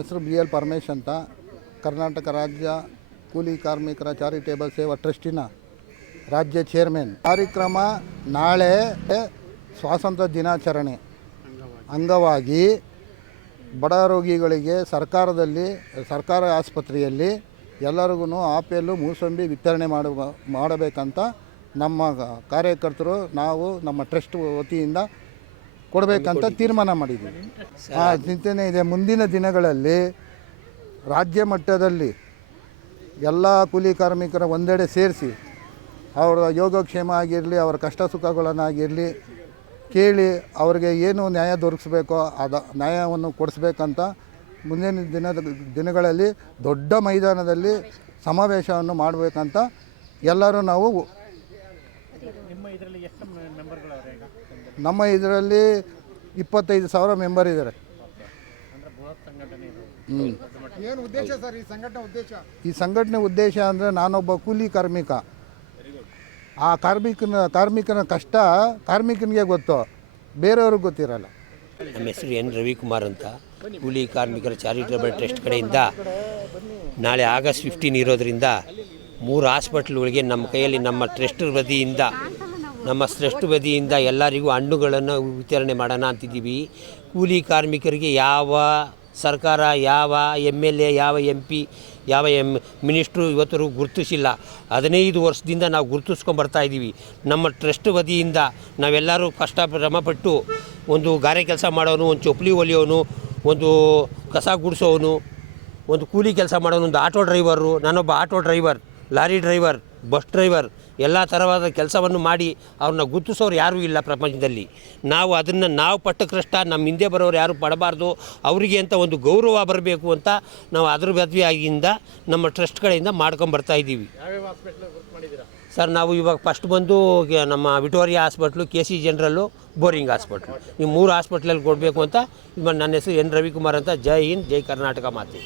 ಹೆಸರು B L Paramesh ಅಂತ ಕರ್ನಾಟಕ ರಾಜ್ಯ ಕೂಲಿ ಕಾರ್ಮಿಕರ ಚಾರಿಟೇಬಲ್ ಸೇವಾ ಟ್ರಸ್ಟಿನ ರಾಜ್ಯ ಚೇರ್ಮನ್ ಕಾರ್ಯಕ್ರಮ ನಾಳೆ ಸ್ವಾತಂತ್ರ್ಯ ದಿನಾಚರಣೆ ಅಂಗವಾಗಿ ಬಡ ರೋಗಿಗಳಿಗೆ ಸರ್ಕಾರದಲ್ಲಿ ಸರ್ಕಾರ ಆಸ್ಪತ್ರೆಯಲ್ಲಿ ಎಲ್ಲರಿಗೂ ಆಪೆಲ್ಲು ಮೂಸಂಬಿ ವಿತರಣೆ ಮಾಡುವ ಮಾಡಬೇಕಂತ ನಮ್ಮ ಕಾರ್ಯಕರ್ತರು ನಾವು ನಮ್ಮ ಟ್ರಸ್ಟ್ ವತಿಯಿಂದ ಕೊಡಬೇಕಂತ ತೀರ್ಮಾನ ಮಾಡಿದ್ದೀವಿ ಆ ಚಿಂತನೆ ಇದೆ ಮುಂದಿನ ದಿನಗಳಲ್ಲಿ ರಾಜ್ಯ ಮಟ್ಟದಲ್ಲಿ ಎಲ್ಲ ಕೂಲಿ ಕಾರ್ಮಿಕರ ಒಂದೆಡೆ ಸೇರಿಸಿ ಅವರ ಯೋಗಕ್ಷೇಮ ಆಗಿರಲಿ ಅವರ ಕಷ್ಟ ಸುಖಗಳನ್ನಾಗಿರಲಿ ಕೇಳಿ ಅವರಿಗೆ ಏನು ನ್ಯಾಯ ದೊರಕಿಸ್ಬೇಕೋ ಅದ ನ್ಯಾಯವನ್ನು ಕೊಡಿಸ್ಬೇಕಂತ ಮುಂದಿನ ದಿನದ ದಿನಗಳಲ್ಲಿ ದೊಡ್ಡ ಮೈದಾನದಲ್ಲಿ ಸಮಾವೇಶವನ್ನು ಮಾಡಬೇಕಂತ ಎಲ್ಲರೂ ನಾವು ನಮ್ಮ ಇದರಲ್ಲಿ ಇಪ್ಪತ್ತೈದು ಸಾವಿರ ಮೆಂಬರ್ ಇದ್ದಾರೆ ಈ ಸಂಘಟನೆ ಉದ್ದೇಶ ಈ ಅಂದರೆ ನಾನೊಬ್ಬ ಕೂಲಿ ಕಾರ್ಮಿಕ ಆ ಕಾರ್ಮಿಕನ ಕಾರ್ಮಿಕನ ಕಷ್ಟ ಕಾರ್ಮಿಕನಿಗೆ ಗೊತ್ತು ಬೇರೆಯವ್ರಿಗೆ ಗೊತ್ತಿರಲ್ಲ ನಮ್ಮ ಹೆಸರು ಎನ್ ರವಿಕುಮಾರ್ ಅಂತ ಕೂಲಿ ಕಾರ್ಮಿಕರ ಚಾರಿಟೇಬಲ್ ಟ್ರಸ್ಟ್ ಕಡೆಯಿಂದ ನಾಳೆ ಆಗಸ್ಟ್ ಫಿಫ್ಟೀನ್ ಇರೋದ್ರಿಂದ ಮೂರು ಹಾಸ್ಪಿಟ್ಲ್ಗಳಿಗೆ ನಮ್ಮ ಕೈಯಲ್ಲಿ ನಮ್ಮ ಟ್ರಸ್ಟ್ ಬದಿಯಿಂದ ನಮ್ಮ ಶ್ರೇಷ್ಠ ಬದಿಯಿಂದ ಎಲ್ಲರಿಗೂ ಹಣ್ಣುಗಳನ್ನು ವಿತರಣೆ ಮಾಡೋಣ ಅಂತಿದ್ದೀವಿ ಕೂಲಿ ಕಾರ್ಮಿಕರಿಗೆ ಯಾವ ಸರ್ಕಾರ ಯಾವ ಎಮ್ ಎಲ್ ಎ ಯಾವ ಎಂ ಪಿ ಯಾವ ಎಮ್ ಮಿನಿಸ್ಟ್ರು ಇವತ್ತರೂ ಗುರುತಿಸಿಲ್ಲ ಹದಿನೈದು ವರ್ಷದಿಂದ ನಾವು ಗುರುತಿಸ್ಕೊಂಡು ಇದ್ದೀವಿ ನಮ್ಮ ಟ್ರಸ್ಟ್ ವದಿಯಿಂದ ನಾವೆಲ್ಲರೂ ಕಷ್ಟ ಶ್ರಮಪಟ್ಟು ಒಂದು ಗಾರೆ ಕೆಲಸ ಮಾಡೋನು ಒಂದು ಚೊಪ್ಲಿ ಹೊಲಿಯೋನು ಒಂದು ಕಸ ಗುಡಿಸೋನು ಒಂದು ಕೂಲಿ ಕೆಲಸ ಮಾಡೋನು ಒಂದು ಆಟೋ ಡ್ರೈವರು ನಾನೊಬ್ಬ auto driver lorry driver bus driver ಎಲ್ಲ ಥರವಾದ ಕೆಲಸವನ್ನು ಮಾಡಿ ಅವ್ರನ್ನ ಗುರುತಿಸೋರು ಯಾರೂ ಇಲ್ಲ ಪ್ರಪಂಚದಲ್ಲಿ ನಾವು ಅದನ್ನು ನಾವು ಪಟ್ಟಕೃಷ್ಟ ನಮ್ಮ ಹಿಂದೆ ಬರೋರು ಯಾರು ಪಡಬಾರ್ದು ಅವರಿಗೆ ಅಂತ ಒಂದು ಗೌರವ ಬರಬೇಕು ಅಂತ ನಾವು ಅದ್ರ ಆಗಿಂದ ನಮ್ಮ ಟ್ರಸ್ಟ್ ಕಡೆಯಿಂದ ಮಾಡ್ಕೊಂಬರ್ತಾ ಇದ್ದೀವಿ ಸರ್ ನಾವು ಇವಾಗ ಫಸ್ಟ್ ಬಂದು ನಮ್ಮ Victoria hospital K C general Bowring hospital ಈ ಮೂರು ಹಾಸ್ಪಿಟ್ಲಲ್ಲಿ ಕೊಡಬೇಕು ಅಂತ ನನ್ನ ಹೆಸರು ಎನ್ ರವಿಕುಮಾರ್ ಅಂತ ಜೈ ಹಿಂದ್ ಜೈ ಕರ್ನಾಟಕ ಮಾತೆ